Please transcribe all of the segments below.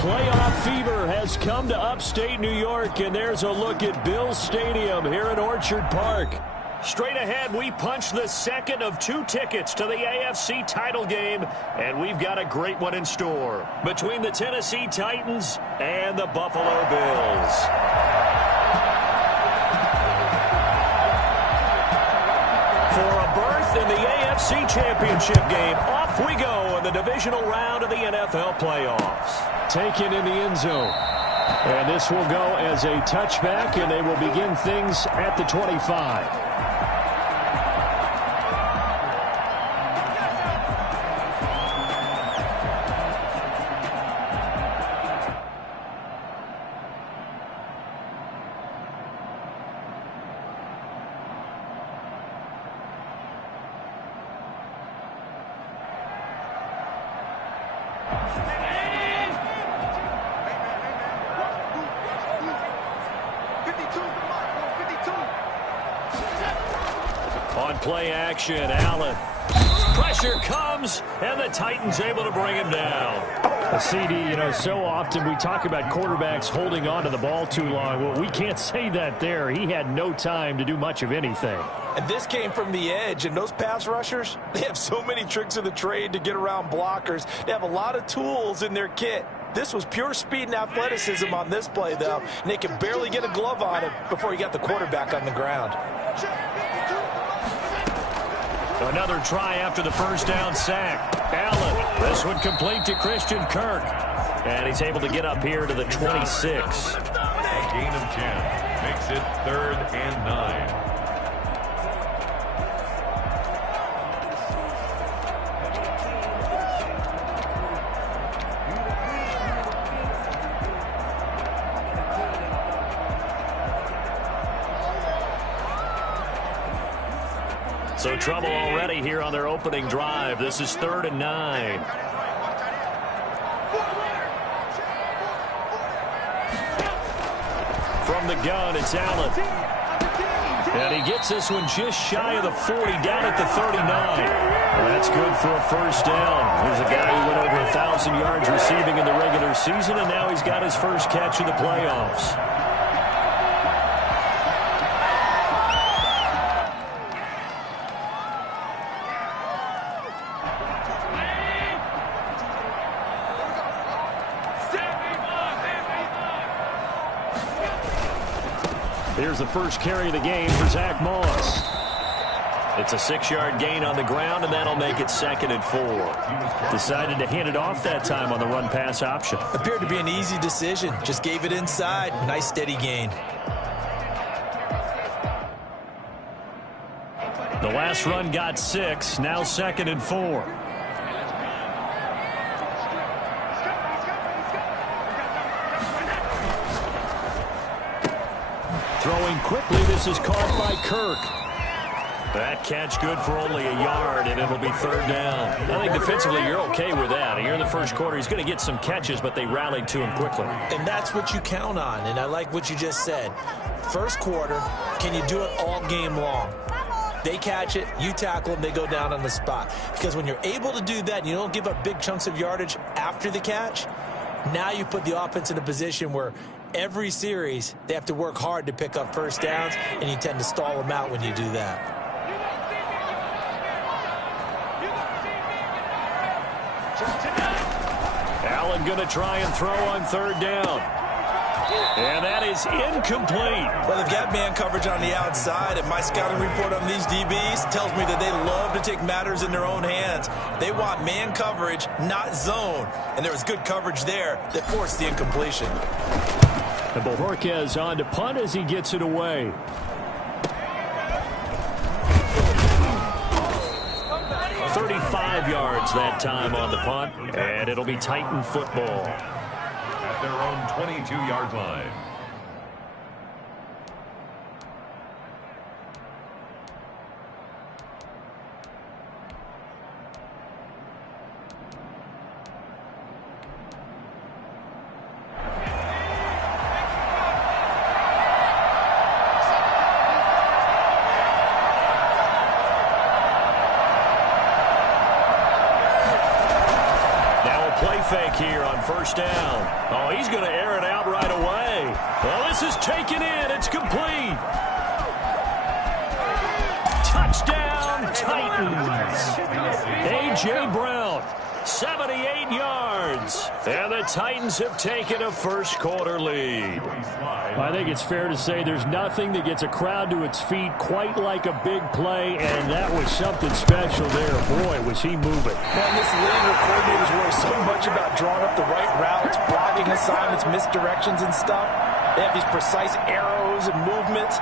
Playoff fever has come to upstate New York, and there's a look at Bills Stadium here in Orchard Park. Straight ahead, we punch the second of 2 tickets to the AFC title game, and we've got a great one in store between the Tennessee Titans and the Buffalo Bills. For a berth in the AFC Championship game, off we go in the divisional round of the NFL playoffs. Taken in the end zone. And this will go as a touchback, and they will begin things at the 25. On play action, Allen. Pressure comes, and the Titans able to bring him down. CD, so often we talk about quarterbacks holding on to the ball too long. Well, we can't say that there. He had no time to do much of anything. And this came from the edge, and those pass rushers, they have so many tricks of the trade to get around blockers. They have a lot of tools in their kit. This was pure speed and athleticism on this play, though, and they could barely get a glove on him before he got the quarterback on the ground. Another try after the first down sack. Allen, this one complete to Christian Kirk. And he's able to get up here to the 26. A gain of 10 makes it 3rd and 9. So trouble already here on their opening drive. This is 3rd and 9. From the gun, it's Allen. And he gets this one just shy of the 40, down at the 39. Well, that's good for a first down. Here's a guy who went over 1,000 yards receiving in the regular season, and now he's got his first catch in the playoffs. Here's the first carry of the game for Zach Moss. It's a 6-yard gain on the ground, and that'll make it 2nd and 4. Decided to hand it off that time on the run-pass option. Appeared to be an easy decision. Just gave it inside. Nice, steady gain. The last run got 6. Now 2nd and 4. Throwing quickly, this is caught by Kirk. That catch good for only a yard, and it'll be 3rd down. I think defensively you're okay with that. Here in the first quarter, he's going to get some catches, but they rallied to him quickly. And that's what you count on, and I like what you just said. First quarter, can you do it all game long? They catch it, you tackle them, they go down on the spot. Because when you're able to do that and you don't give up big chunks of yardage after the catch, now you put the offense in a position where every series they have to work hard to pick up first downs, and you tend to stall them out when you do that. Allen going to try and throw on 3rd down. And that is incomplete. Well, they've got man coverage on the outside, and my scouting report on these DBs tells me that they love to take matters in their own hands. They want man coverage, not zone. And there was good coverage there that forced the incompletion. And Bojorquez on to punt as he gets it away. "35 yards that time on the punt, and it'll be Titan football. At their own 22-yard line. Play fake back here on first down. Oh, he's going to air it out right away. Well, this is taken in. It's complete. Touchdown, Titans. A.J. Brown, 78 yards. And the Titans have taken a first-quarter lead. I think it's fair to say there's nothing that gets a crowd to its feet quite like a big play, and that was something special there. Boy, was he moving. Man, this league of coordinators worries so much about drawing up the right routes, blocking assignments, misdirections and stuff. They have these precise arrows and movements.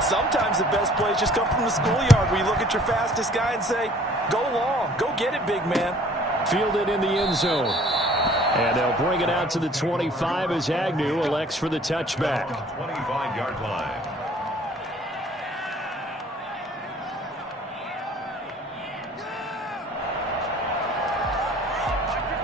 Sometimes the best plays just come from the schoolyard where you look at your fastest guy and say, go long, go get it, big man. Fielded in the end zone. And they'll bring it out to the 25 as Agnew elects for the touchback. 25-yard line.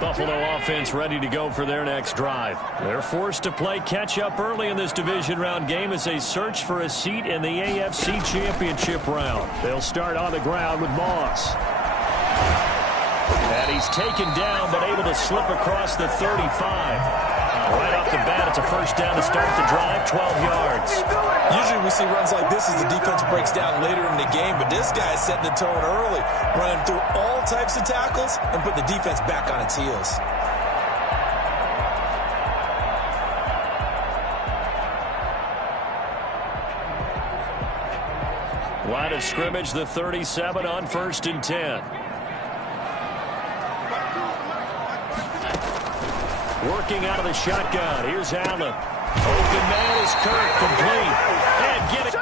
Buffalo offense ready to go for their next drive. They're forced to play catch-up early in this division round game as they search for a seat in the AFC Championship round. They'll start on the ground with Moss. And he's taken down, but able to slip across the 35. Right off the bat, it's a first down to start the drive, 12 yards. Usually we see runs like this as the defense breaks down later in the game, but this guy is setting the tone early, running through all types of tackles and put the defense back on its heels. Line of scrimmage, the 37 on 1st and 10. Working out of the shotgun. Here's Allen. Open man is Kirk, complete. And get it.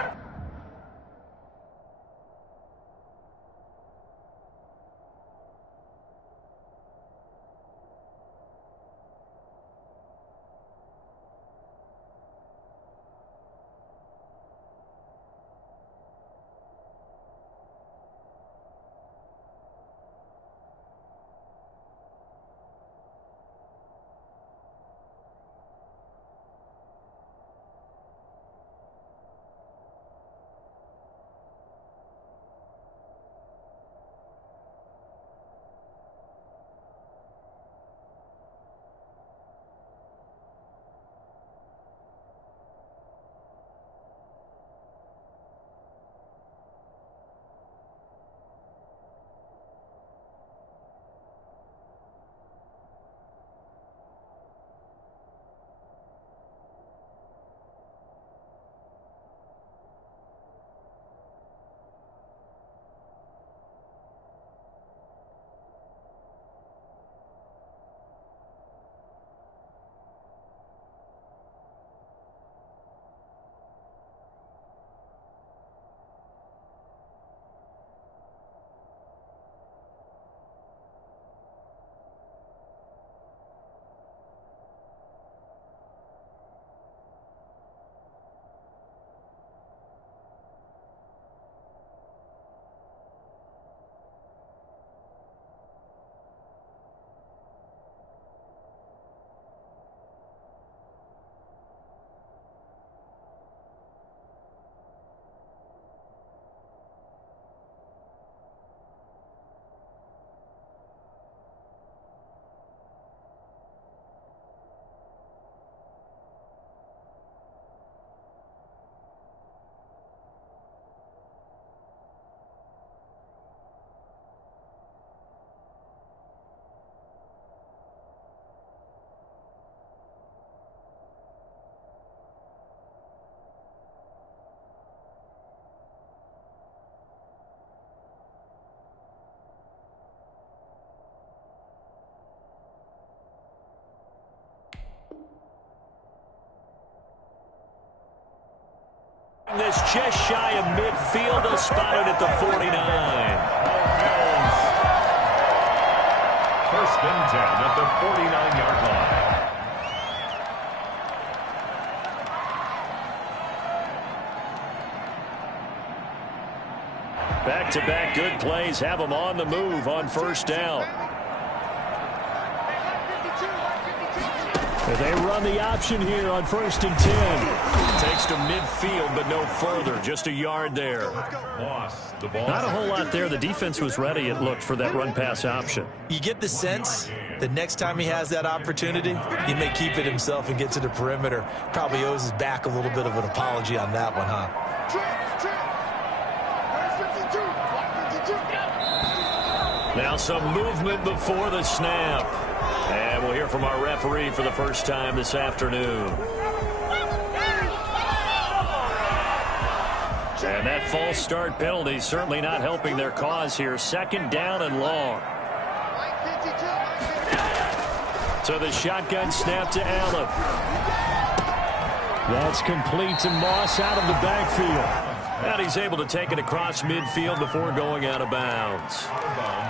This just shy of midfield, is spotted at the 49. First and 10 at the 49-yard line. Back-to-back good plays have them on the move on first down. They run the option here on 1st and 10. Takes to midfield, but no further. Just a yard there. Loss the ball. Not a whole lot there. The defense was ready, it looked, for that run-pass option. You get the sense that next time he has that opportunity, he may keep it himself and get to the perimeter. Probably owes his back a little bit of an apology on that one, huh? Now some movement before the snap. And we'll hear from our referee for the first time this afternoon. And that false start penalty certainly not helping their cause here. 2nd down and long. So the shotgun snap to Allen. That's complete to Moss out of the backfield. And he's able to take it across midfield before going out of bounds.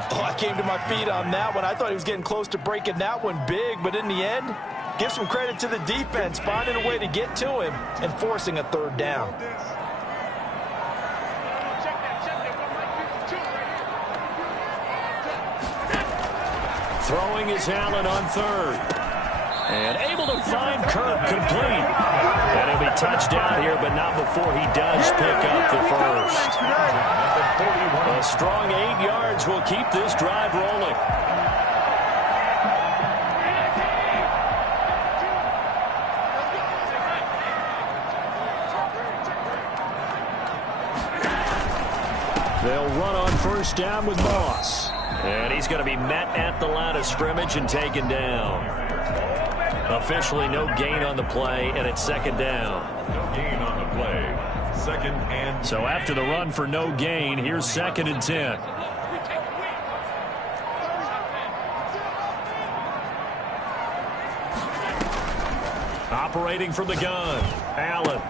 Oh, I came to my feet on that one. I thought he was getting close to breaking that one big, but in the end, give some credit to the defense, finding a way to get to him and forcing a 3rd down. Throwing is Allen on 3rd. And able to find Kirk complete. And he'll be touched down here, but not before he does pick up the first. A strong 8 yards will keep this drive rolling. They'll run on 1st down with Moss. And he's going to be met at the line of scrimmage and taken down. Officially no gain on the play, and it's 2nd down. No gain on the play. 2nd and 10. So after the run for no gain, here's 2nd and 10. Operating from the gun, Allen.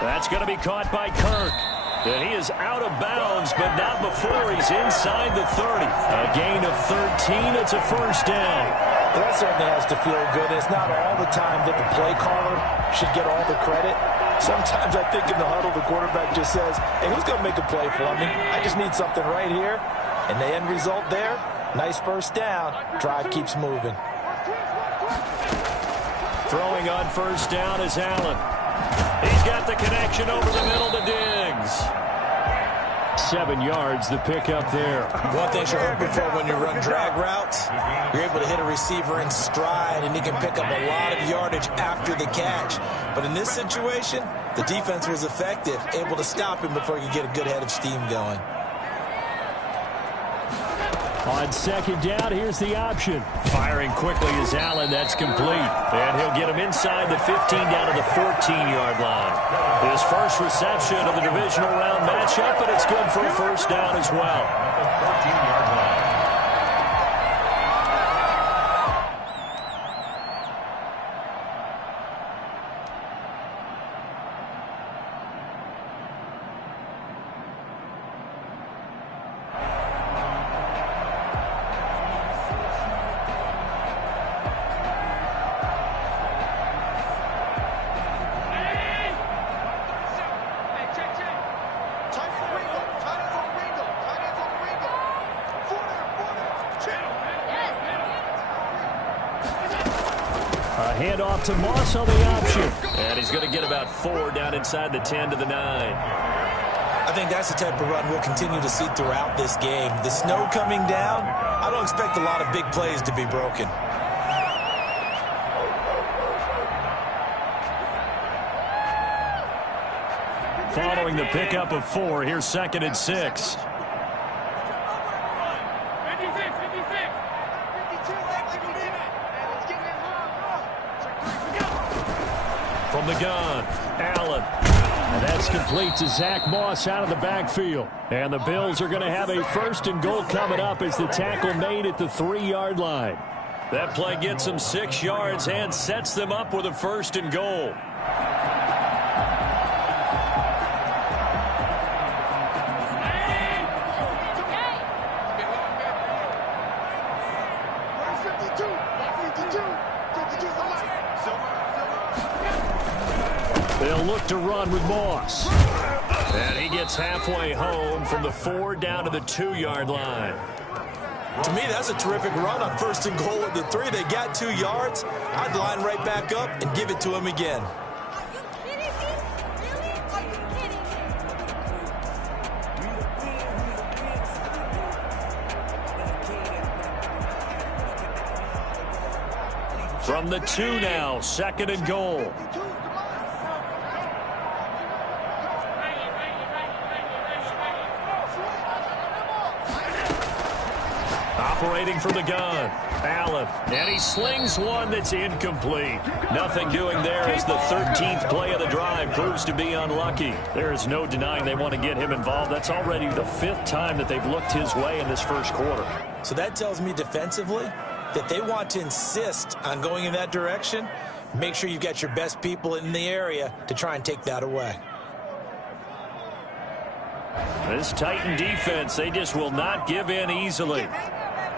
That's going to be caught by Kirk. And he is out of bounds, but not before he's inside the 30. A gain of 13. It's a 1st down. Well, that certainly has to feel good. It's not all the time that the play caller should get all the credit. Sometimes I think in the huddle, the quarterback just says, hey, who's going to make a play for me? I just need something right here. And the end result there, nice 1st down. Drive keeps moving. Throwing on 1st down is Allen. He's got the connection over the middle to Diggs. 7 yards, the pickup there. One thing you're hoping for when you run drag routes, you're able to hit a receiver in stride, and he can pick up a lot of yardage after the catch. But in this situation, the defense was effective, able to stop him before he could get a good head of steam going. On 2nd down, here's the option. Firing quickly is Allen. That's complete. And he'll get him inside the 15 down to the 14-yard line. His first reception of the divisional round matchup, and it's good for a 1st down as well. 14-yard line. Handoff to Moss on the option. And he's going to get about 4 down inside the 10 to the 9. I think that's the type of run we'll continue to see throughout this game. The snow coming down, I don't expect a lot of big plays to be broken. Following the pickup of 4, here's 2nd and 6. From the gun, Allen. And that's complete to Zach Moss out of the backfield. And the Bills are going to have a 1st and goal coming up as the tackle made at the 3-yard line. That play gets them 6 yards and sets them up with a 1st and goal. They'll look to run with Moss. And he gets halfway home from the 4 down to the 2-yard line. To me, that's a terrific run on 1st and goal with the 3. They got 2 yards. I'd line right back up and give it to him again. From the 2 now, 2nd and goal. Operating from the gun, Allen, and he slings one that's incomplete. Nothing doing there as the 13th play of the drive proves to be unlucky. There is no denying they want to get him involved. That's already the 5th time that they've looked his way in this first quarter. So that tells me defensively that they want to insist on going in that direction. Make sure you've got your best people in the area to try and take that away. This Titan defense, they just will not give in easily.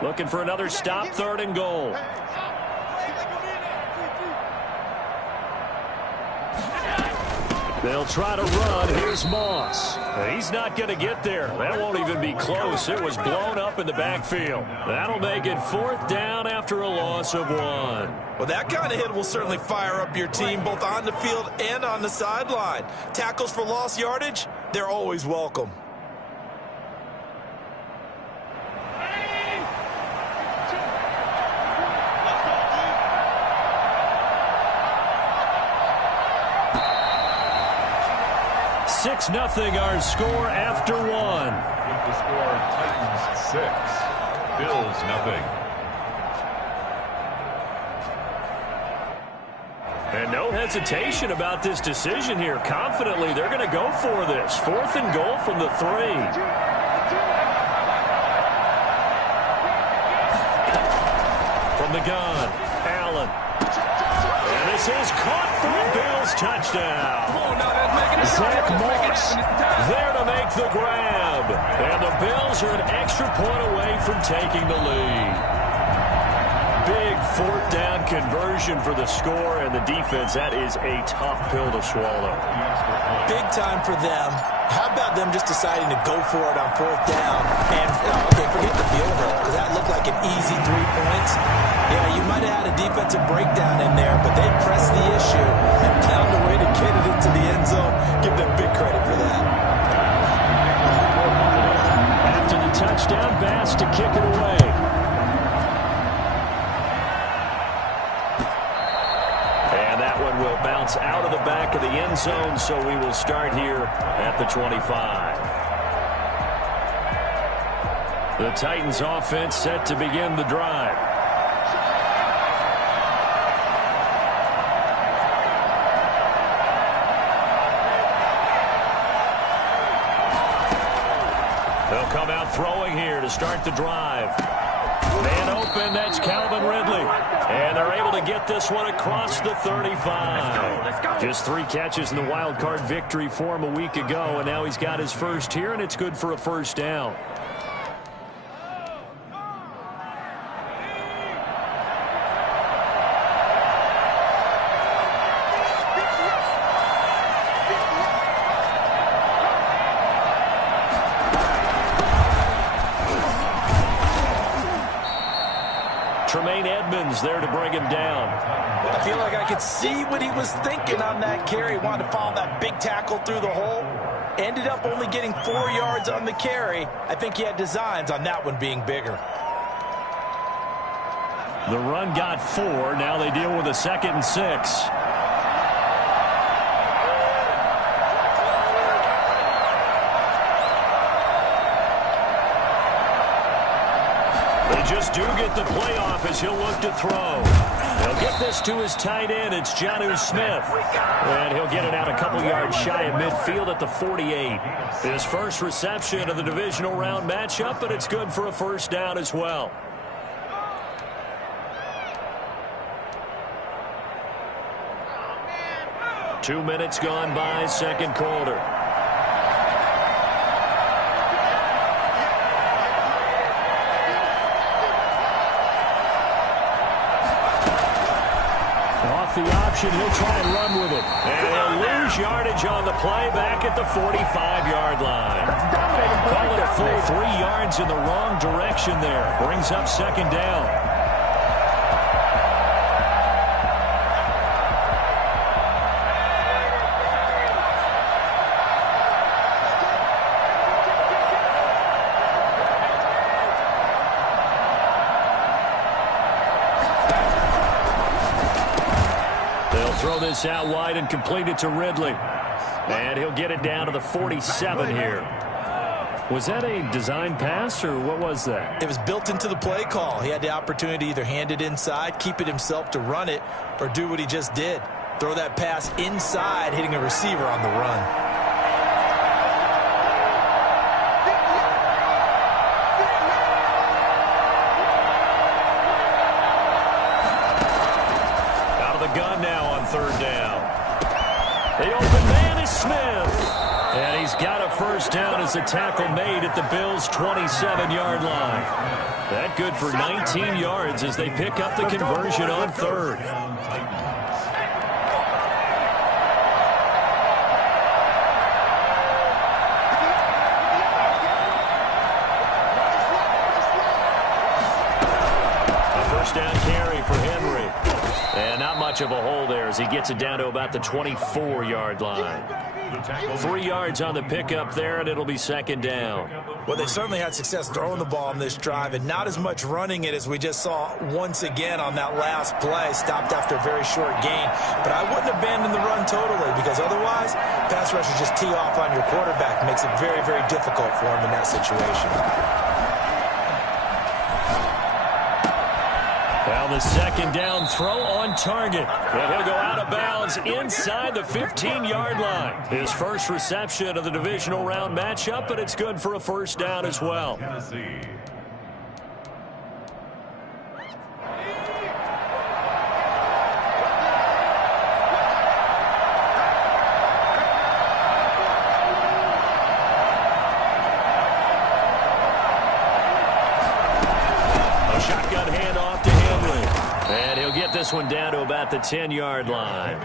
Looking for another stop, 3rd and goal. They'll try to run. Here's Moss. He's not going to get there. That won't even be close. It was blown up in the backfield. That'll make it 4th down after a loss of 1. Well, that kind of hit will certainly fire up your team both on the field and on the sideline. Tackles for lost yardage, they're always welcome. Six nothing our score after 1. With the score, Titans 6, Bills nothing. And no hesitation about this decision here. Confidently, they're going to go for this. 4th and goal from the 3. From the gun, Allen. And this is caught for a Bills touchdown. Zach Moss there to make the grab. And the Bills are an extra point away from taking the lead. Big 4th down conversion for the score, and the defense, that is a tough pill to swallow. Big time for them. How about them just deciding to go for it on 4th down? And, okay, forget the field goal, because that looked like an easy 3 points. Yeah, you might have had a defensive breakdown in there, but they pressed the issue and found a way to get it into the end zone. Give them big credit for that. After the touchdown, Bass to kick it away. And that one will bounce out of the back of the end zone, so we will start here at the 25. The Titans offense set to begin the drive. They'll come out throwing here to start the drive. Man open, that's Calvin Ridley. And they're able to get this one across the 35. Let's go. Just 3 catches in the wild card victory for him a week ago, and now he's got his first here, and it's good for a 1st down. There to bring him down. I feel like I could see what he was thinking on that carry. Wanted to follow that big tackle through the hole. Ended up only getting 4 yards on the carry. I think he had designs on that one being bigger. The run got 4. Now they deal with a 2nd and 6. Just do get the playoff as he'll look to throw. He'll get this to his tight end. It's Jonnu Smith. And he'll get it out a couple yards shy of midfield at the 48. His first reception of the divisional round matchup, but it's good for a 1st down as well. Two minutes gone by, 2nd quarter. The option, he'll try and run with it. And he'll lose yardage on the play back at the 45-yard line. Call it a full 3 yards in the wrong direction there. Brings up second down. Throw this out wide and complete it to Ridley. And he'll get it down to the 47 here. Was that a design pass, or what was that? It was built into the play call. He had the opportunity to either hand it inside, keep it himself to run it, or do what he just did. Throw that pass inside, hitting a receiver on the run. Gun now on third down. The open man is Smith. And he's got a first down as a tackle made at the Bills' 27-yard line. That good for 19 yards as they pick up the conversion on third. A first down carry for Henry. And not much of a hole there as he gets it down to about the 24-yard line. 3 yards on the pickup there, and it'll be second down. Well, they certainly had success throwing the ball on this drive, and not as much running it as we just saw once again on that last play. Stopped after a very short gain. But I wouldn't abandon the run totally, because otherwise, pass rushers just tee off on your quarterback. Makes it very, very difficult for him in that situation. Well, the second down throw on target. And he'll go out of bounds inside the 15-yard line. His first reception of the divisional round matchup, but it's good for a first down as well. Shotgun handoff to Henry. And he'll get this one down to about the 10-yard line.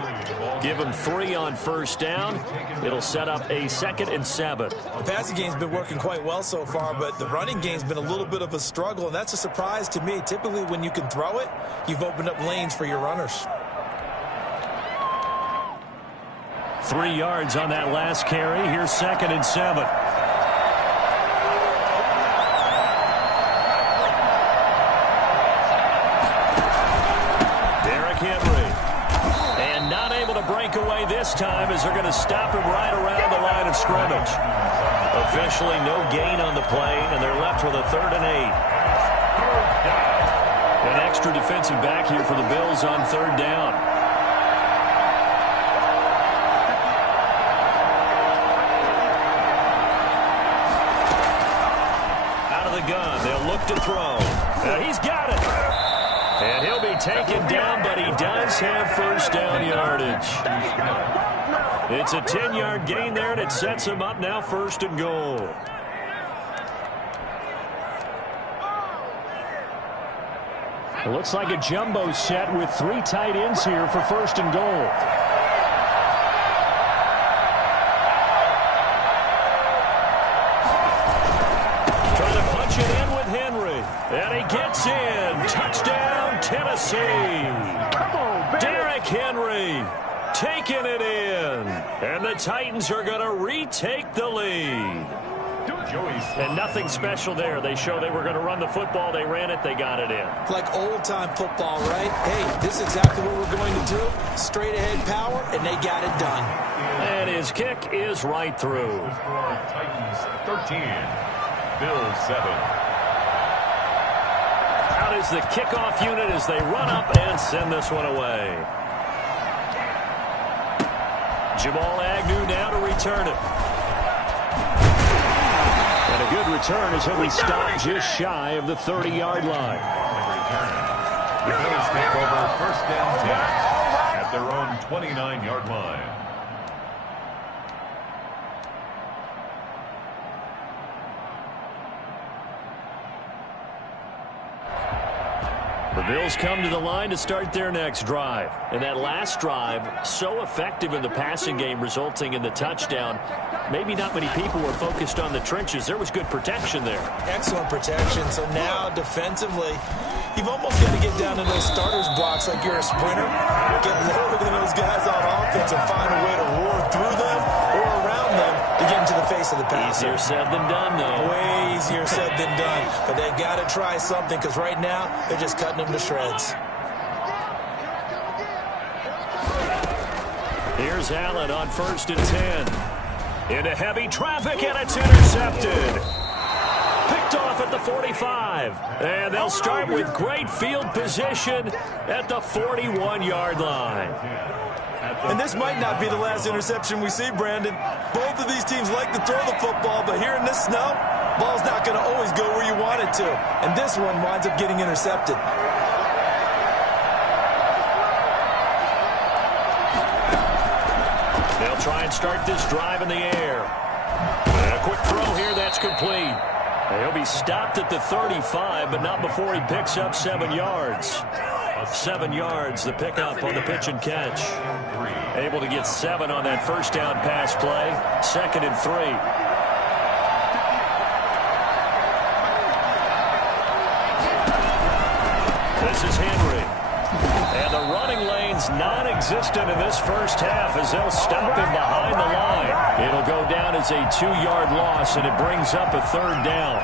Give him 3 on first down. It'll set up a 2nd and 7. The passing game's been working quite well so far, but the running game's been a little bit of a struggle, and that's a surprise to me. Typically, when you can throw it, you've opened up lanes for your runners. 3 yards on that last carry. Here's 2nd and 7. Break away this time as they're going to stop him right around the line of scrimmage. Officially no gain on the play, and they're left with a 3rd and 8. An extra defensive back here for the Bills on 3rd down. Out of the gun, they'll look to throw. He's got it. And he'll be taken down, but he does have first down yardage. It's a 10-yard gain there, and it sets him up now 1st and goal. It looks like a jumbo set with 3 tight ends here for 1st and goal. Trying to punch it in with Henry. And he gets in. Touchdown, Tennessee. Derrick Henry taking it in. And the Titans are going to retake the lead. And nothing special there. They show they were going to run the football. They ran it. They got it in. Like old-time football, right? Hey, this is exactly what we're going to do. Straight ahead power, and they got it done. And his kick is right through. Titans 13, Bills 7. Out is the kickoff unit as they run up and send this one away. Jamal Agnew now to return it. And a good return as he'll be stopped just shy of the 30-yard line. The Bills take over 1st and 10 at their own 29-yard line. The Bills come to the line to start their next drive. And that last drive, so effective in the passing game, resulting in the touchdown. maybe not many people were focused on the trenches. There was good protection there. Excellent protection. So now defensively, you've almost got to get down to those starters blocks like you're a sprinter. Get lower than those guys on offense and find a way to roar through them or around them to get into the face of the passer. Easier said than done, though. Way easier said than done. But they've got to try something because right now they're just cutting them to shreds. Here's Allen on 1st and 10. Into heavy traffic, and it's intercepted. Picked off at the 45. And they'll start with great field position at the 41-yard line. And this might not be the last interception we see, Brandon. Both of these teams like to throw the football, but here in this snow, ball's not going to always go where you want it to. And this one winds up getting intercepted. They'll try and start this drive in the air. And a quick throw here, that's complete. He'll be stopped at the 35, but not before he picks up 7 yards. 7 yards, the pickup on the pitch and catch. Able to get 7 on that first down pass play. 2nd and 3. This is Henry. And the running lane's non-existent in this first half as they'll stop him behind the line. It'll go down as a 2-yard loss, and it brings up a 3rd down.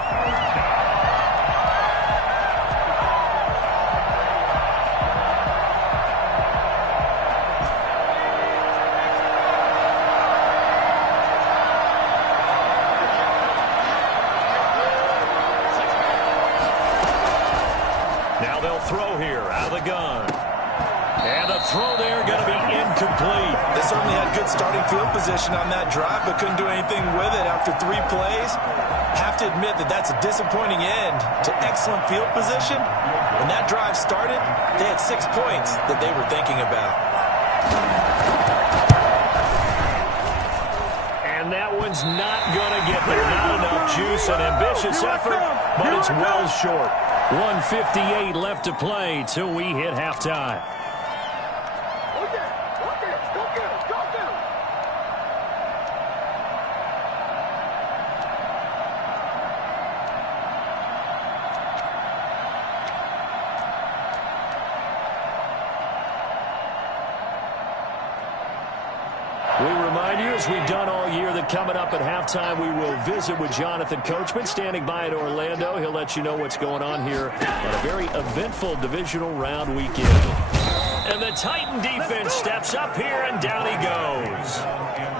Now they'll throw here out of the gun. And the throw there going to be incomplete. They certainly had good starting field position on that drive, but couldn't do anything with it after 3 plays. Have to admit that that's a disappointing end to excellent field position. When that drive started, they had 6 points that they were thinking about. And that one's not going to get there. Not enough juice. An ambitious effort, but it's well short. 1:58 left to play till we hit halftime. We remind you, as we've done all year, that coming up at halftime, we will visit with Jonathan Coachman, standing by in Orlando. He'll let you know what's going on here on a very eventful divisional round weekend. And the Titan defense steps up here, and down he goes.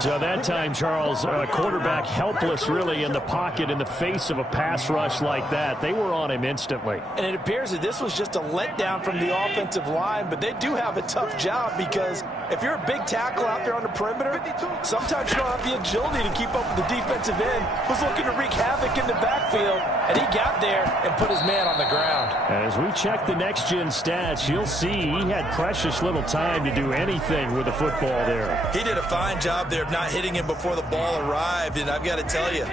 So that time, Charles, quarterback helpless really in the pocket in the face of a pass rush like that. They were on him instantly. And it appears that this was just a letdown from the offensive line, but they do have a tough job because if you're a big tackle out there on the perimeter, sometimes you don't have the agility to keep up with the defensive end who's looking to wreak havoc in the backfield, and he got there and put his man on the ground. And as we check the next-gen stats, you'll see he had precious little time to do anything with the football there. He did a fine job there of not hitting him before the ball arrived, and I've got to tell you,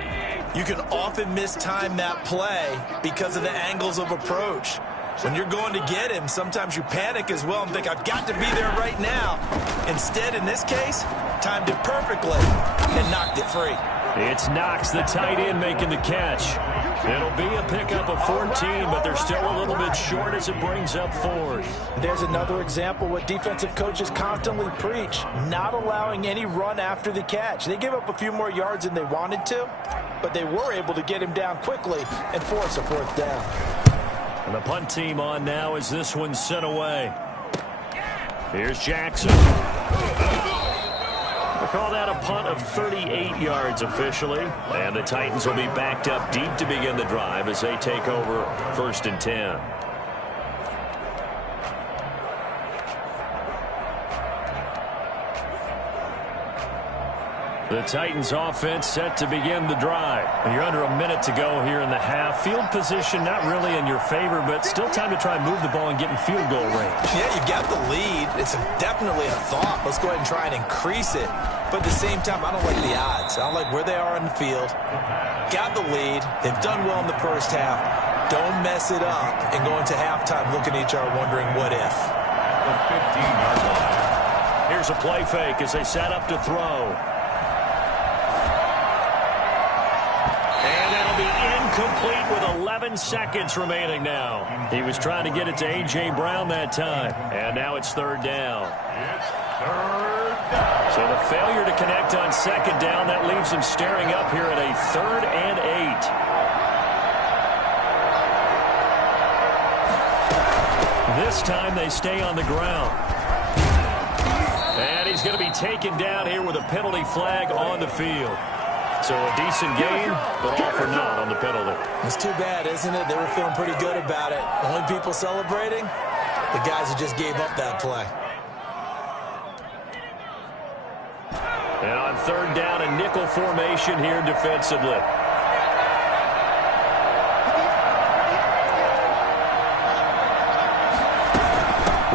you can often mistime that play because of the angles of approach. When you're going to get him, sometimes you panic as well and think, I've got to be there right now. Instead, in this case, timed it perfectly and knocked it free. It's Knox, the tight end, making the catch. It'll be a pickup of 14, but they're still a little bit short as it brings up 4th. There's another example what defensive coaches constantly preach, not allowing any run after the catch. They gave up a few more yards than they wanted to, but they were able to get him down quickly and force a 4th down. And the punt team on now as this one's sent away. Here's Jackson. They call that a punt of 38 yards officially. And the Titans will be backed up deep to begin the drive as they take over 1st and 10. The Titans offense set to begin the drive. And you're under a minute to go here in the half. Field position not really in your favor, but still time to try and move the ball and get in field goal range. Yeah, you got the lead. It's definitely a thought. Let's go ahead and try and increase it. But at the same time, I don't like the odds. I don't like where they are on the field. Got the lead. They've done well in the first half. Don't mess it up and go into halftime looking at each other wondering what if. The 15-yard line. Here's a play fake as they set up to throw. 7 seconds remaining now. He was trying to get it to A.J. Brown that time. And now it's third down. It's third down. So the failure to connect on second down, that leaves him staring up here at a 3rd and 8. This time they stay on the ground. And he's going to be taken down here with a penalty flag on the field. So a decent game, but all for naught on the penalty. It's too bad, isn't it? They were feeling pretty good about it. Only people celebrating, the guys who just gave up that play. And on third down, a nickel formation here defensively.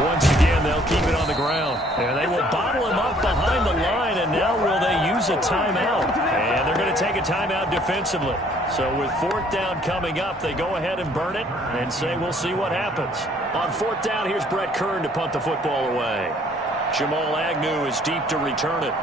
Once again, they'll keep it on the ground. And they will bottle him up behind the line, and now will they use a timeout? And they're going to take a timeout defensively. So with fourth down coming up, they go ahead and burn it and say we'll see what happens. On fourth down, here's Brett Kern to punt the football away. Jamal Agnew is deep to return it.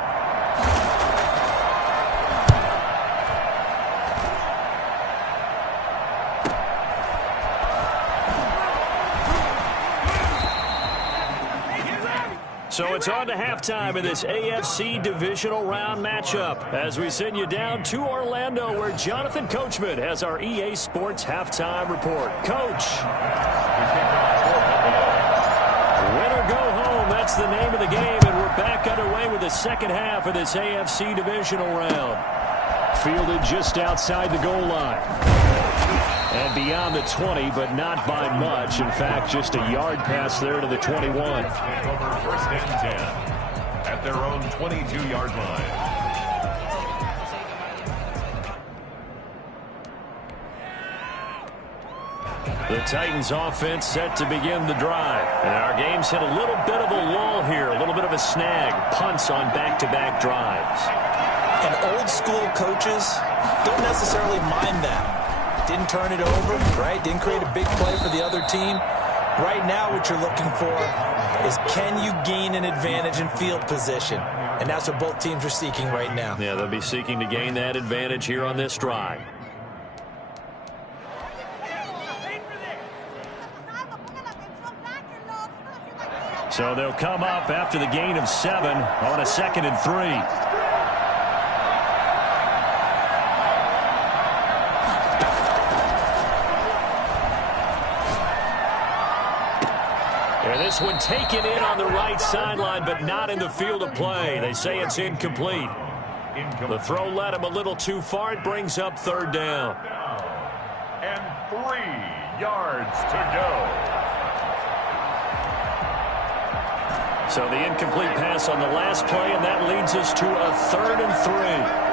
So it's on to halftime in this AFC divisional round matchup as we send you down to Orlando where Jonathan Coachman has our EA Sports halftime report. Coach. Win or go home, that's the name of the game, and we're back underway with the second half of this AFC divisional round. Fielded just outside the goal line. And beyond the 20, but not by much. In fact, just a yard pass there to the 21. Over first and 10 at their own 22-yard line. The Titans offense set to begin the drive. And our game's hit a little bit of a lull here, a little bit of a snag. Punts on back-to-back drives. And old school coaches don't necessarily mind that. Didn't turn it over, right? Didn't create a big play for the other team. Right now what you're looking for is can you gain an advantage in field position? And that's what both teams are seeking right now. Yeah, they'll be seeking to gain that advantage here on this drive. So they'll come up after the gain of 7 on a 2nd and 3. This one taken in on the right sideline, but not in the field of play. They say it's incomplete. The throw led him a little too far. It brings up third down. And 3 yards to go. So the incomplete pass on the last play, and that leads us to a 3rd and 3.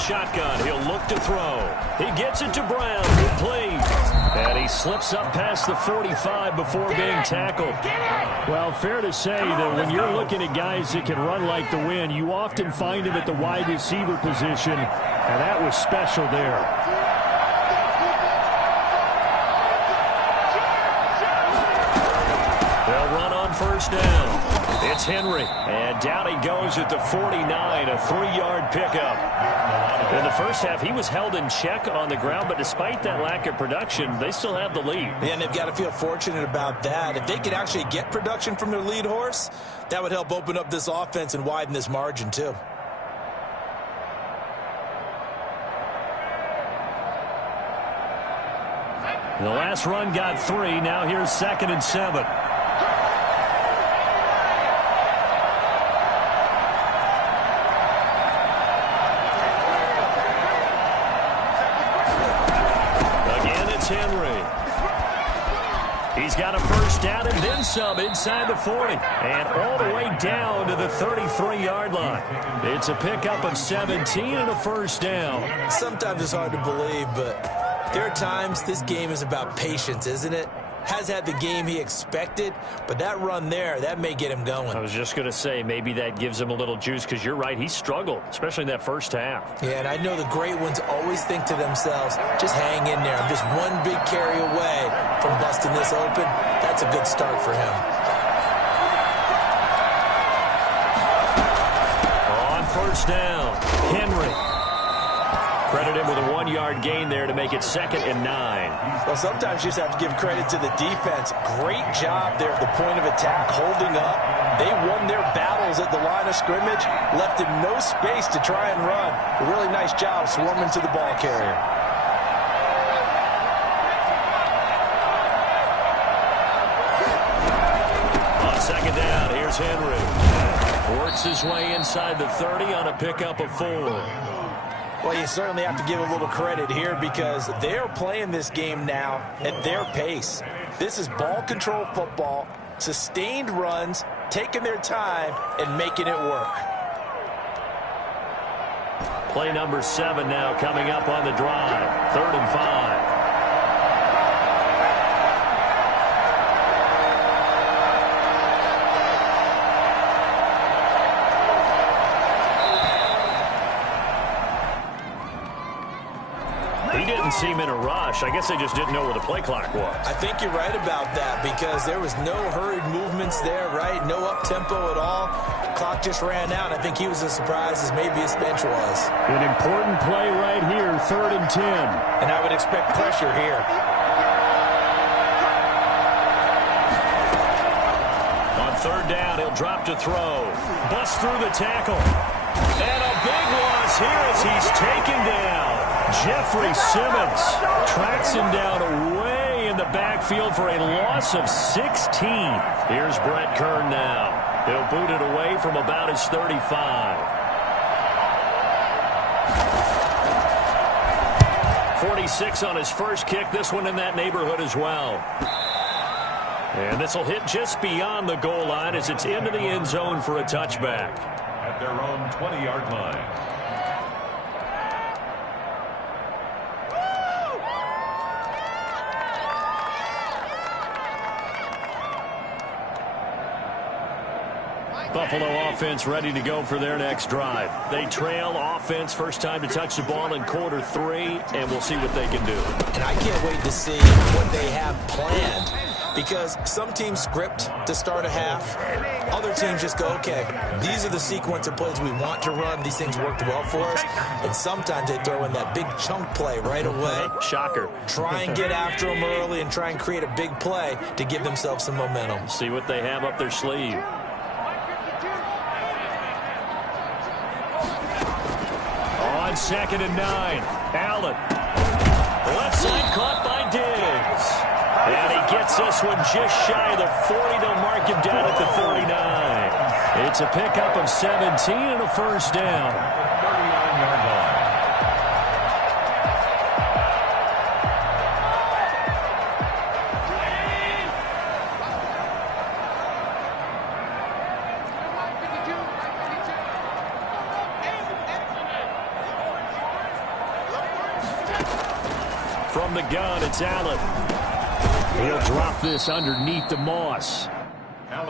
Shotgun, he'll look to throw. He gets it to Brown, complete. And he slips up past the 45 before being tackled. Well, fair to say that when you're looking at guys that can run like the wind, you often find him at the wide receiver position, and that was special there. They'll run on first down. It's Henry, and down he goes at the 49, a 3-yard pickup. In the first half, he was held in check on the ground, but despite that lack of production, they still have the lead. Yeah, and they've got to feel fortunate about that. If they could actually get production from their lead horse, that would help open up this offense and widen this margin, too. The last run got 3. Now here's 2nd and 7. Henry. He's got a first down and then some inside the 40. And all the way down to the 33-yard line. It's a pickup of 17 and a first down. Sometimes it's hard to believe, but there are times this game is about patience, isn't it? has had the game he expected, but that run there, that may get him going. I was just going to say, maybe that gives him a little juice, because you're right, he struggled, especially in that first half. Yeah, and I know the great ones always think to themselves, just hang in there. I'm just one big carry away from busting this open. That's a good start for him. On first down, Henry. Credit him with a 1-yard gain there to make it 2nd and 9. Well, sometimes you just have to give credit to the defense. Great job there at the point of attack, holding up. They won their battles at the line of scrimmage, left him no space to try and run. A really nice job swarming to the ball carrier. On 2nd down, here's Henry. Works his way inside the 30 on a pickup of 4. Well, you certainly have to give a little credit here because they're playing this game now at their pace. This is ball control football, sustained runs, taking their time, and making it work. Play number 7 now coming up on the drive. 3rd and 5. He didn't seem in a rush. I guess they just didn't know where the play clock was. I think you're right about that because there was no hurried movements there, right? No up-tempo at all. Clock just ran out. I think he was as surprised as maybe his bench was. An important play right here, 3rd and 10. And I would expect pressure here. On 3rd down, he'll drop to throw. Bust through the tackle. And a big loss here as he's taken down. Jeffrey Simmons tracks him down away in the backfield for a loss of 16. Here's Brett Kern now. He'll boot it away from about his 35. 46 on his first kick. This one in that neighborhood as well. And this will hit just beyond the goal line as it's into the end zone for a touchback. At their own 20-yard line. Buffalo offense ready to go for their next drive. They trail offense, first time to touch the ball in quarter 3, and we'll see what they can do. And I can't wait to see what they have planned because some teams script to start a half. Other teams just go, okay, these are the sequence of plays we want to run. These things worked well for us. And sometimes they throw in that big chunk play right away. Shocker. Try and get after them early and try and create a big play to give themselves some momentum. See what they have up their sleeve. On 2nd and 9, Allen. Left side caught by Diggs. And he gets this one just shy of the 40. They'll mark him down at the 39. It's a pickup of 17 and a first down. 39-yard line. From the gun, it's Allen. He'll drop this underneath the Moss.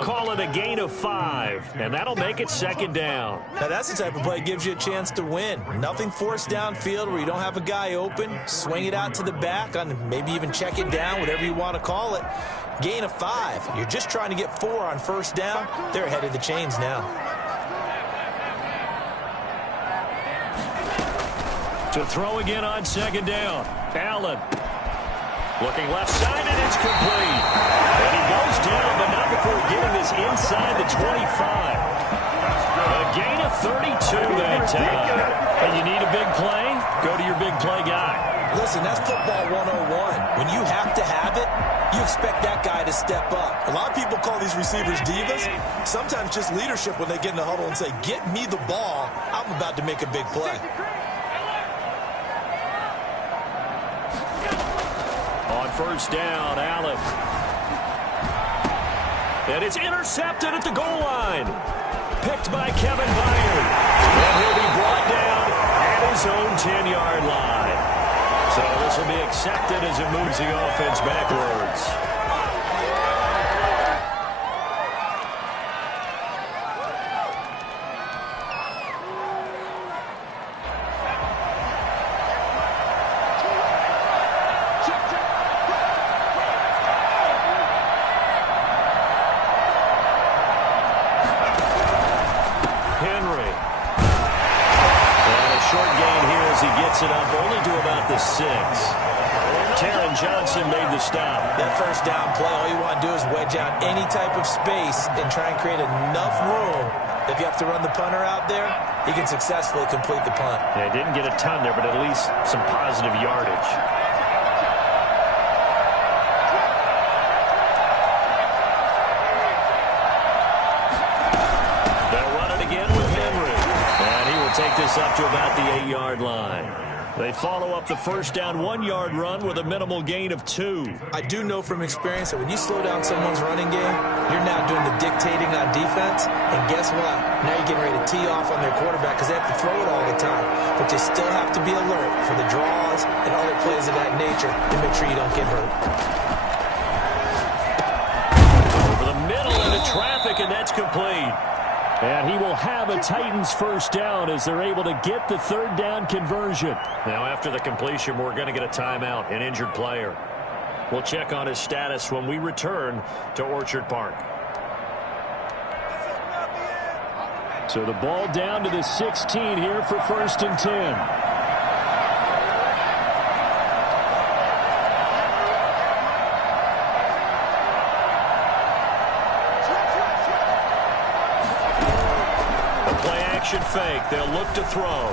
Call it a gain of 5, and that'll make it 2nd down. Now, that's the type of play that gives you a chance to win. Nothing forced downfield where you don't have a guy open. Swing it out to the back, on maybe even check it down, whatever you want to call it. Gain of 5. You're just trying to get 4 on first down. They're ahead of the chains now. To throw again on 2nd down. Allen. Looking left side, and it's complete. And he goes down, but not before getting this inside the 25. A gain of 32 that time. And you need a big play? Go to your big play guy. Listen, that's football 101. When you have to have it, you expect that guy to step up. A lot of people call these receivers divas. Sometimes just leadership when they get in the huddle and say, get me the ball. I'm about to make a big play. On first down, Allen. And it's intercepted at the goal line. Picked by Kevin Byard. And he'll be brought down at his own 10-yard line. So this will be accepted as it moves the offense backwards. as he gets it up only to about the 6. Taron Johnson made the stop. That first down play, all you want to do is wedge out any type of space and try and create enough room. If you have to run the punter out there, he can successfully complete the punt. Yeah, didn't get a ton there, but at least some positive yardage. They'll run it again with Henry. And he will take this up to about the 8-yard line. They follow up the first down 1-yard run with a minimal gain of 2. I do know from experience that when you slow down someone's running game, you're now doing the dictating on defense. And guess what? Now you're getting ready to tee off on their quarterback because they have to throw it all the time. But you still have to be alert for the draws and other plays of that nature to make sure you don't get hurt. Over the middle into traffic, and that's complete. And he will have a Titans first down as they're able to get the third down conversion. Now, after the completion, we're going to get a timeout, an injured player. We'll check on his status when we return to Orchard Park. So the ball down to the 16 here for 1st and 10. Fake. They'll look to throw.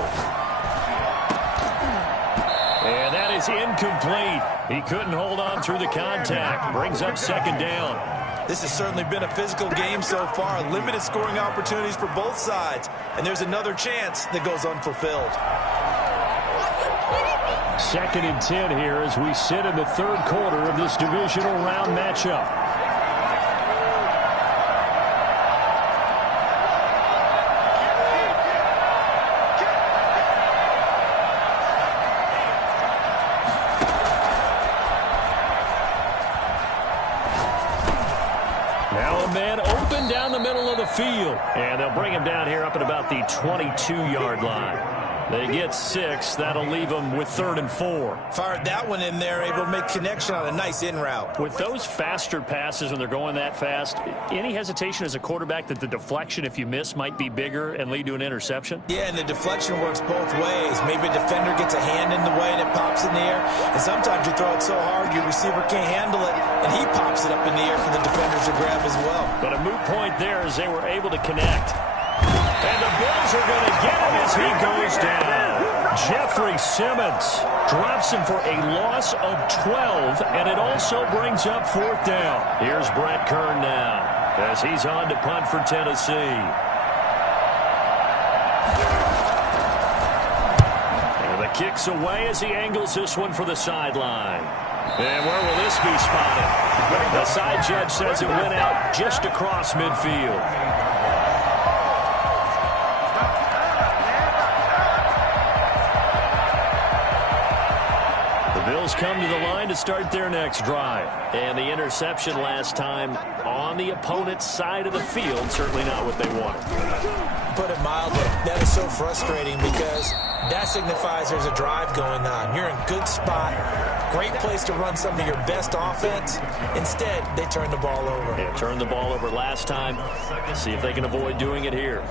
And that is incomplete. He couldn't hold on through the contact. Brings up 2nd down. This has certainly been a physical game so far. Limited scoring opportunities for both sides. And there's another chance that goes unfulfilled. 2nd and 10 here as we sit in the 3rd quarter of this divisional round matchup. Field, and they'll bring him down here up at about the 22-yard line. They get 6. That'll leave them with 3rd and 4. Fired that one in there, able to make connection on a nice in route. With those faster passes when they're going that fast, any hesitation as a quarterback that the deflection, if you miss, might be bigger and lead to an interception? Yeah, and the deflection works both ways. Maybe a defender gets a hand in the way and it pops in the air. And sometimes you throw it so hard your receiver can't handle it, and he pops it up in the air for the defenders to grab as well. But a moot point there as they were able to connect. And the Bills are going to get him as he goes down. Jeffrey Simmons drops him for a loss of 12, and it also brings up 4th down. Here's Brett Kern now as he's on to punt for Tennessee. And the kick's away as he angles this one for the sideline. And where will this be spotted? The side judge says it went out just across midfield. Bills come to the line to start their next drive. And the interception last time on the opponent's side of the field, certainly not what they wanted. Put it mildly, that is so frustrating because that signifies there's a drive going on. You're in a good spot, great place to run some of your best offense. Instead, they turn the ball over. Yeah, turned the ball over last time. See if they can avoid doing it here.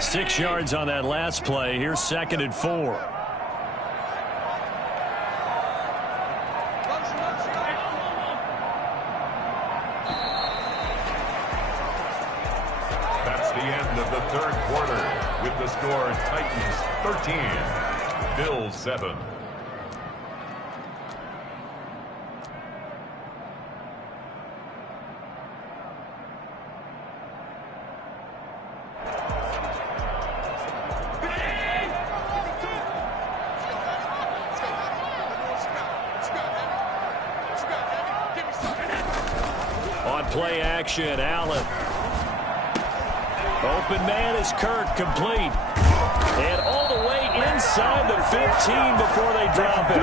Six yards on that last play. Here's 2nd and 4. That's the end of the 3rd quarter with the score Titans 13, Bills 7. Play action, Allen. Open man is Kirk, complete. And all the way inside the 15 before they drop it.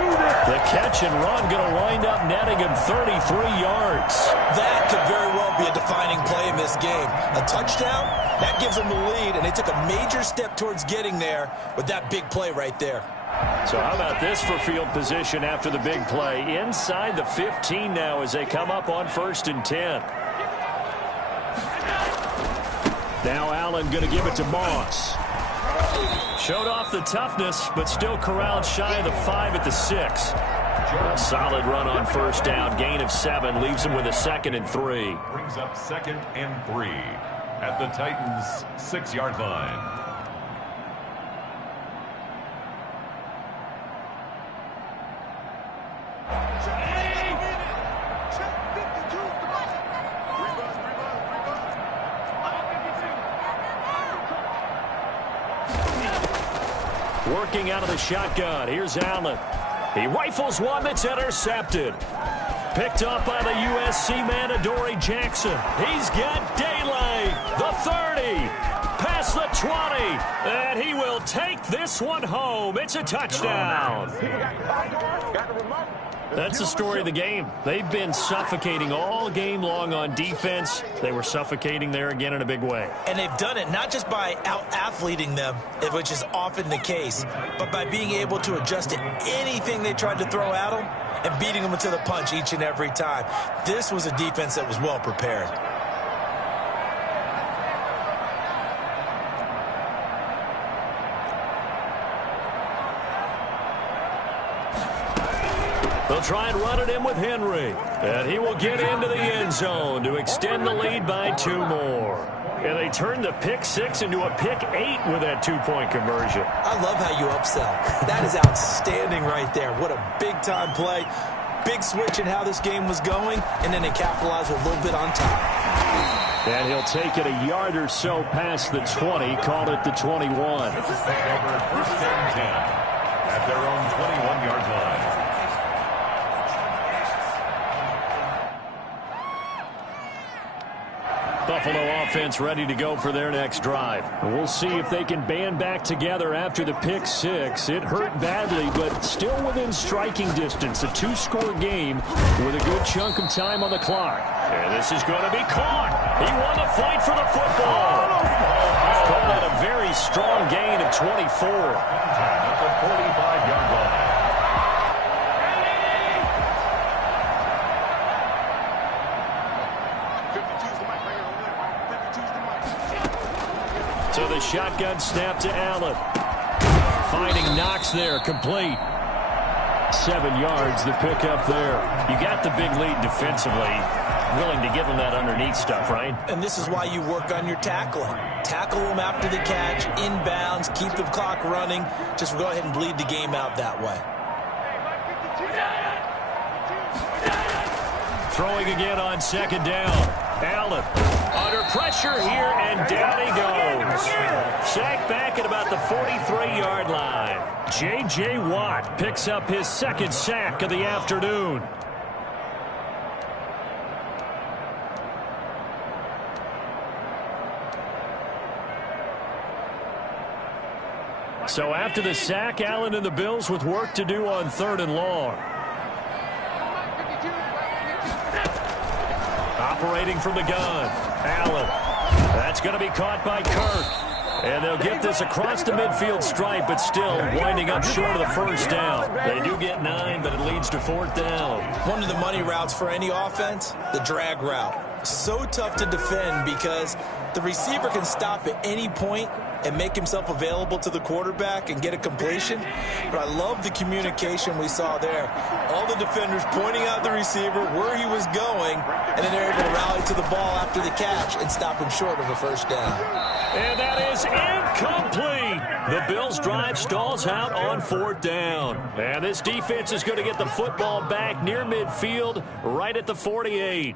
The catch and run going to wind up netting him 33 yards. That could very well be a defining play in this game. A touchdown, that gives them the lead, and they took a major step towards getting there with that big play right there. So how about this for field position after the big play? Inside the 15 now as they come up on 1st and 10. Now Allen going to give it to Moss. Showed off the toughness, but still corralled shy of the 5 at the 6. A solid run on 1st down. Gain of 7 leaves him with a 2nd and 3. Brings up 2nd and 3 at the Titans' 6-yard line. Working out of the shotgun. Here's Allen. He rifles one that's intercepted. Picked up by the USC man, Adoree Jackson. He's got daylight. The 30. Past the 20. And he will take this one home. It's a touchdown. That's the story of the game. They've been suffocating all game long on defense. They were suffocating there again in a big way. And they've done it not just by out-athleting them, which is often the case, but by being able to adjust to anything they tried to throw at them and beating them to the punch each and every time. This was a defense that was well prepared. They'll try and run it in with Henry. And he will get into the end zone to extend the lead by 2 more. And they turn the pick 6 into a pick 8 with that 2-point conversion. I love how you upsell. That is outstanding right there. What a big-time play. Big switch in how this game was going, and then they capitalized a little bit on top. And he'll take it a yard or so past the 20, call it the 21. This is taken over 1st and 10 at their own 21-yard line. Buffalo offense ready to go for their next drive. We'll see if they can band back together after the pick 6. It hurt badly, but still within striking distance. A 2-score game with a good chunk of time on the clock. And this is going to be caught. He won the fight for the football. Called it a very strong gain of 24. At the 45-yard line. So the shotgun snap to Allen. Finding Knox there, complete. 7 yards, the pickup there. You got the big lead defensively. Willing to give them that underneath stuff, right? And this is why you work on your tackling. Tackle them after the catch, inbounds, keep the clock running. Just go ahead and bleed the game out that way. Throwing again on 2nd down. Allen under pressure here, and down he goes. Sacked back at about the 43-yard line. J.J. Watt picks up his 2nd sack of the afternoon. So after the sack, Allen and the Bills with work to do on 3rd and long. Operating from the gun, Allen. That's going to be caught by Kirk. And they'll get this across the midfield stripe, but still winding up short of the 1st down. They do get 9, but it leads to 4th down. One of the money routes for any offense, the drag route. So tough to defend because the receiver can stop at any point and make himself available to the quarterback and get a completion. But I love the communication we saw there. All the defenders pointing out the receiver, where he was going, and then they're able to rally to the ball after the catch and stop him short of a 1st down. And that is incomplete. The Bills' drive stalls out on 4th down. And this defense is going to get the football back near midfield, right at the 48.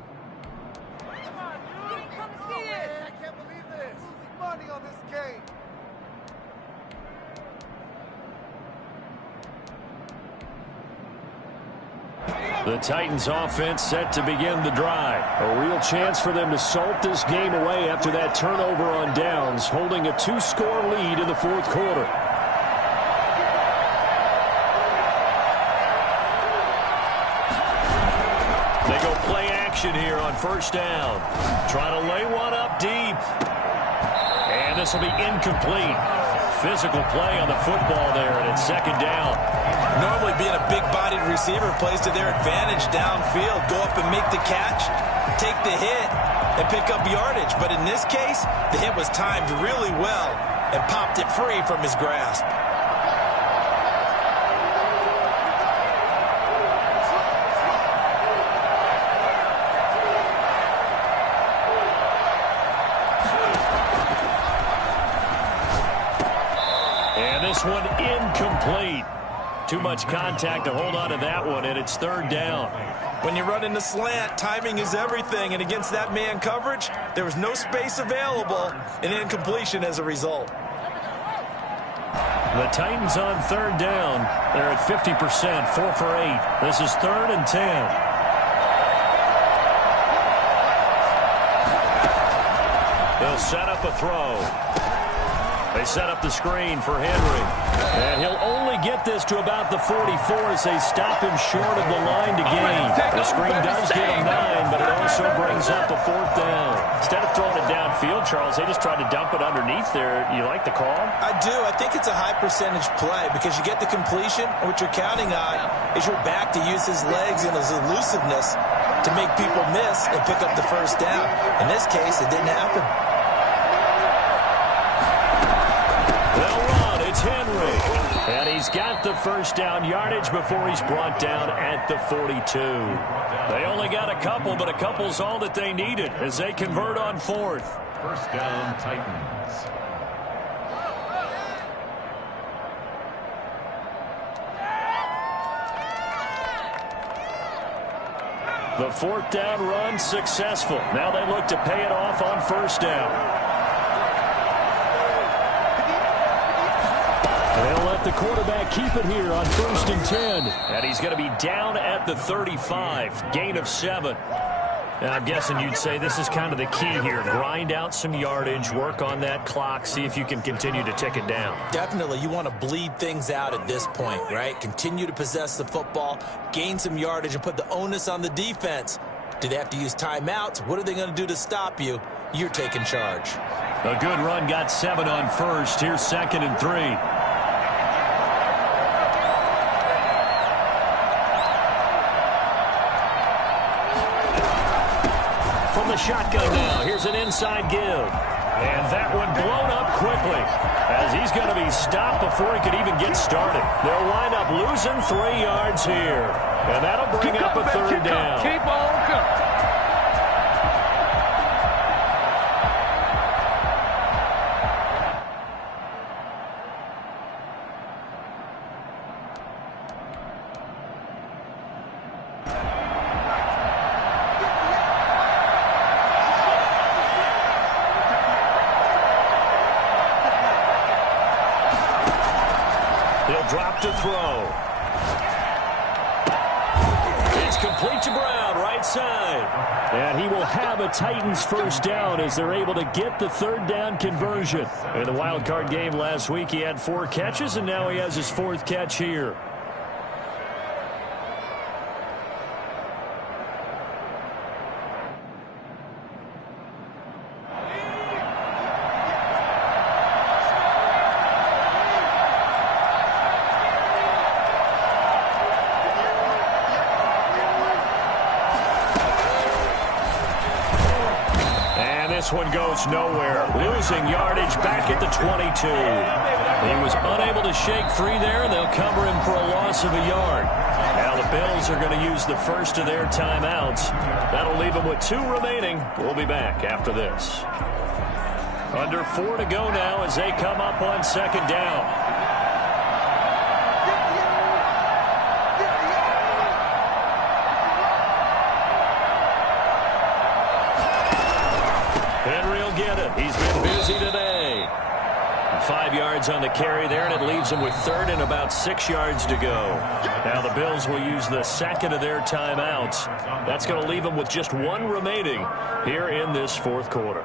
The Titans offense set to begin the drive. A real chance for them to salt this game away after that turnover on downs, holding a 2-score lead in the 4th quarter. They go play action here on 1st down. Trying to lay one up deep. And this will be incomplete. physical play on the football there, and it's second down. Normally being a big-bodied receiver plays to their advantage downfield. Go up and make the catch, take the hit, and pick up yardage. But in this case, the hit was timed really well and popped it free from his grasp. And this one incomplete. Too much contact to hold on to that one, and it's third down. When you run into slant, timing is everything, and against that man coverage, there was no space available, and incompletion as a result. The Titans on third down. They're at 50%, 4 for 8. This is 3rd and 10. They'll set up a throw. They set up the screen for Henry. And he'll only get this to about the 44 as they stop him short of the line to gain. The screen does get him 9, but it also brings up a 4th down. Instead of throwing it downfield, Charles, they just tried to dump it underneath there. You like the call? I do. I think it's a high percentage play because you get the completion, and what you're counting on is your back to use his legs and his elusiveness to make people miss and pick up the first down. In this case, it didn't happen. They'll run. It's Henry. And he's got the first down yardage before he's brought down at the 42. They only got a couple, but a couple's all that they needed as they convert on 4th. First down, Titans. The 4th down run successful. Now they look to pay it off on first down. They'll let the quarterback keep it here on 1st and 10. And he's going to be down at the 35. Gain of 7. And I'm guessing you'd say this is kind of the key here. Grind out some yardage, work on that clock, see if you can continue to tick it down. Definitely. You want to bleed things out at this point, right? Continue to possess the football, gain some yardage, and put the onus on the defense. Do they have to use timeouts? What are they going to do to stop you? You're taking charge. A good run got 7 on first. Here's 2nd and 3. The shotgun now. Here's an inside give. And that one blown up quickly as he's going to be stopped before he could even get started. They'll wind up losing 3 yards here. And that'll bring up a 3rd down. Keep on coming. Drop to throw. It's complete to Brown, right side. And he will have a Titans first down as they're able to get the 3rd down conversion. In the wild card game last week, he had 4 catches, and now he has his 4th catch here. This one goes nowhere. Losing yardage back at the 22. He was unable to shake free there, and they'll cover him for a loss of a yard. Now the Bills are going to use the first of their timeouts. That'll leave them with 2 remaining. We'll be back after this. Under 4 to go now as they come up on 2nd down. Henry will get it. He's been busy today. 5 yards on the carry there, and it leaves them with 3rd and about 6 yards to go. Now the Bills will use the 2nd of their timeouts. That's going to leave them with just 1 remaining here in this 4th quarter.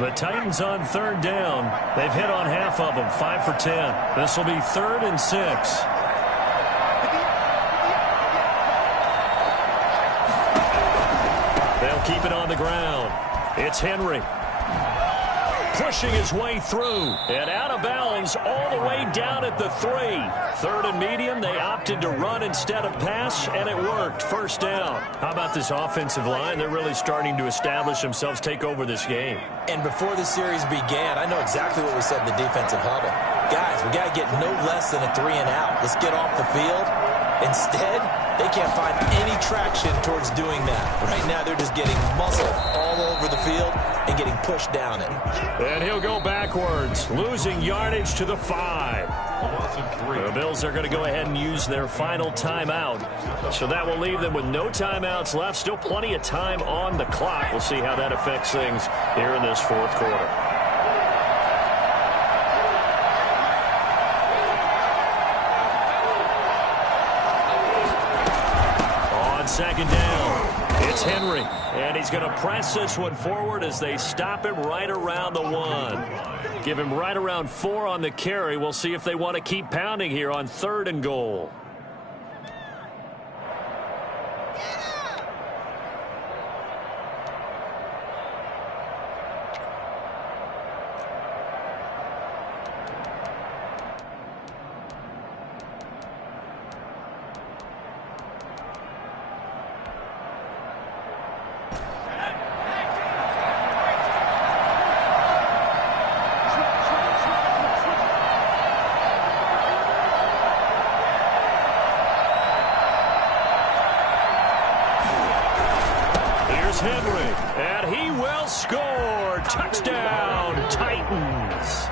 The Titans on 3rd down. They've hit on half of them, 5 for 10. This will be 3rd and 6. keep it on the ground. It's Henry. Pushing his way through and out of bounds all the way down at the 3. 3rd and medium, they opted to run instead of pass, and it worked. First down. How about this offensive line? They're really starting to establish themselves, take over this game. And before the series began, I know exactly what we said in the defensive huddle. Guys, we got to get no less than a 3 and out. Let's get off the field. Instead, they can't find any traction towards doing that. Right now, they're just getting muscle all over the field and getting pushed down it. And he'll go backwards, losing yardage to the 5. The Bills are going to go ahead and use their final timeout. So that will leave them with no timeouts left. Still plenty of time on the clock. We'll see how that affects things here in this 4th quarter. Second down. It's Henry. And he's going to press this one forward as they stop him right around the 1. Give him right around 4 on the carry. We'll see if they want to keep pounding here on 3rd and goal. Henry, and he will score. Touchdown, Titans.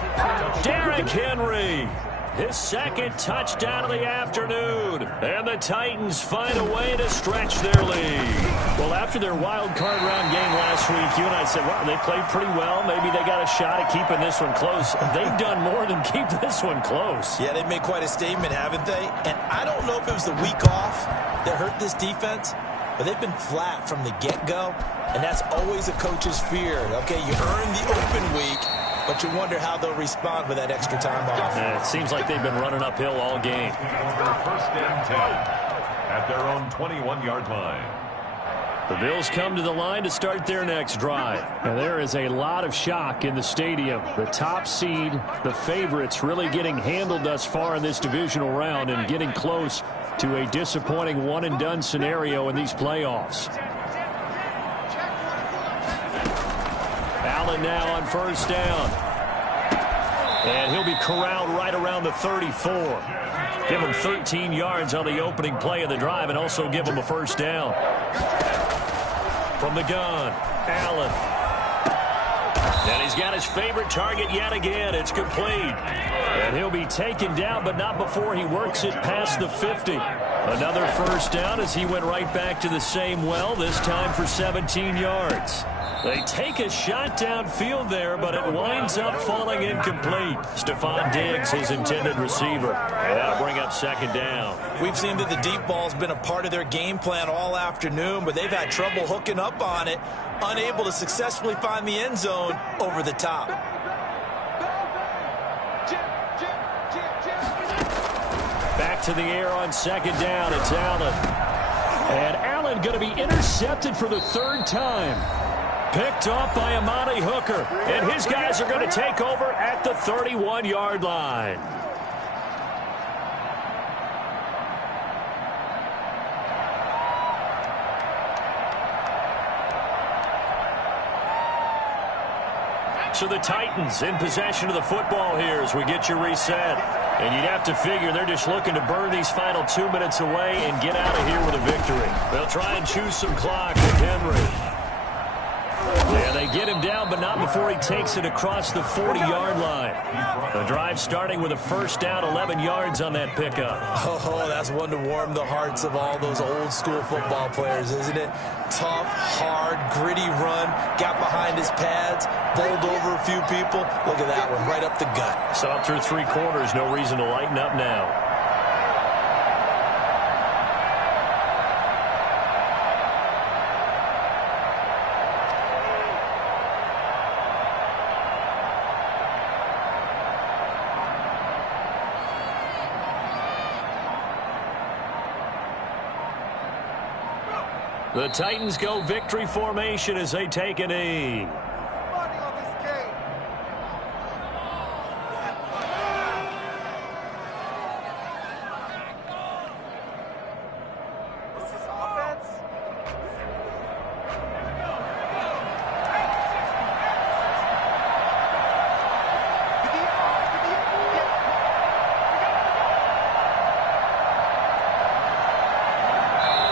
Derrick Henry, his 2nd touchdown of the afternoon. And the Titans find a way to stretch their lead. Well, after their wild card round game last week, you and I said, wow, they played pretty well. Maybe they got a shot at keeping this one close. They've done more than keep this one close. Yeah, they've made quite a statement, haven't they? And I don't know if it was the week off that hurt this defense, but they've been flat from the get-go, and that's always a coach's fear. Okay, you earn the open week, but you wonder how they'll respond with that extra time off. It seems like they've been running uphill all game. First and 10 at their own 21-yard line. The Bills come to the line to start their next drive. And there is a lot of shock in the stadium. The top seed, the favorites, really getting handled thus far in this divisional round and getting close to a disappointing one-and-done scenario in these playoffs. Allen now on first down. And he'll be corralled right around the 34. Give him 13 yards on the opening play of the drive and also give him a first down. From the gun, Allen. And he's got his favorite target yet again. It's complete. And he'll be taken down, but not before he works it past the 50. Another first down as he went right back to the same well, this time for 17 yards. They take a shot downfield there, but it winds up falling incomplete. Stephon Diggs, his intended receiver. And that'll bring up second down. We've seen that the deep ball's been a part of their game plan all afternoon, but they've had trouble hooking up on it, unable to successfully find the end zone over the top. Back to the air on second down. It's Allen. And Allen going to be intercepted for the 3rd time. Picked off by Amani Hooker. And his guys are going to take over at the 31-yard line. So the Titans in possession of the football here as we get you reset. And you'd have to figure they're just looking to burn these final 2 minutes away and get out of here with a victory. They'll try and choose some clock with Henry. Yeah, they get him down, but not before he takes it across the 40-yard line. The drive starting with a first down, 11 yards on that pickup. Oh, that's one to warm the hearts of all those old-school football players, isn't it? Tough, hard, gritty run, got behind his pads, bowled over a few people. Look at that one, right up the gut. So up through 3 quarters, no reason to lighten up now. The Titans go victory formation as they take a knee.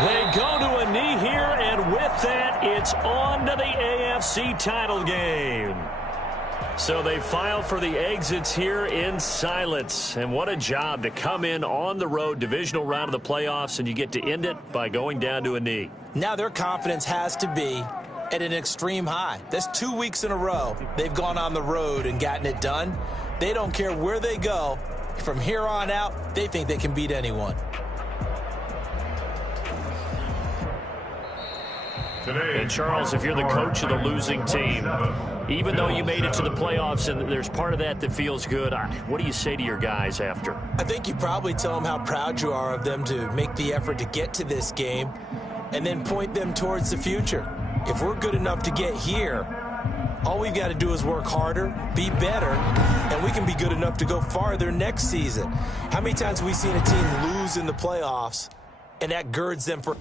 They go to a knee here, and with that, it's on to the AFC title game. So they file for the exits here in silence. And what a job to come in on the road, divisional round of the playoffs, and you get to end it by going down to a knee. Now their confidence has to be at an extreme high. That's 2 weeks in a row they've gone on the road and gotten it done. They don't care where they go. From here on out, they think they can beat anyone. And Charles, if you're the coach of the losing team, even though you made it to the playoffs and there's part of that that feels good, what do you say to your guys after? I think you probably tell them how proud you are of them to make the effort to get to this game and then point them towards the future. If we're good enough to get here, all we've got to do is work harder, be better, and we can be good enough to go farther next season. How many times have we seen a team lose in the playoffs, and that girds them for